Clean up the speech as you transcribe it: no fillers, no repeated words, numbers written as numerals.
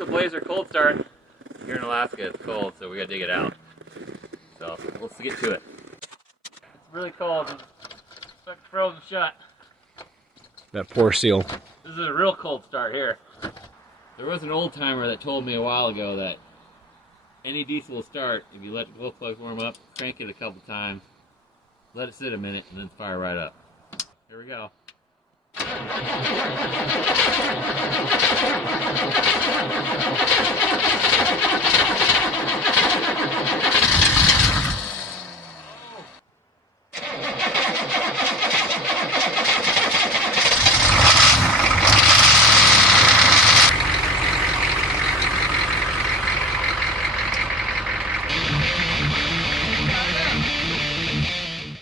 Universal Blazer cold start. Here in Alaska, it's cold, so we gotta dig it out. So let's get to it. It's really cold. It's like frozen shut. That poor seal. This is a real cold start here. There was an old timer that told me a while ago that any diesel will start if you let the glow plugs warm up, crank it a couple times, let it sit a minute, and then fire right up. Here we go.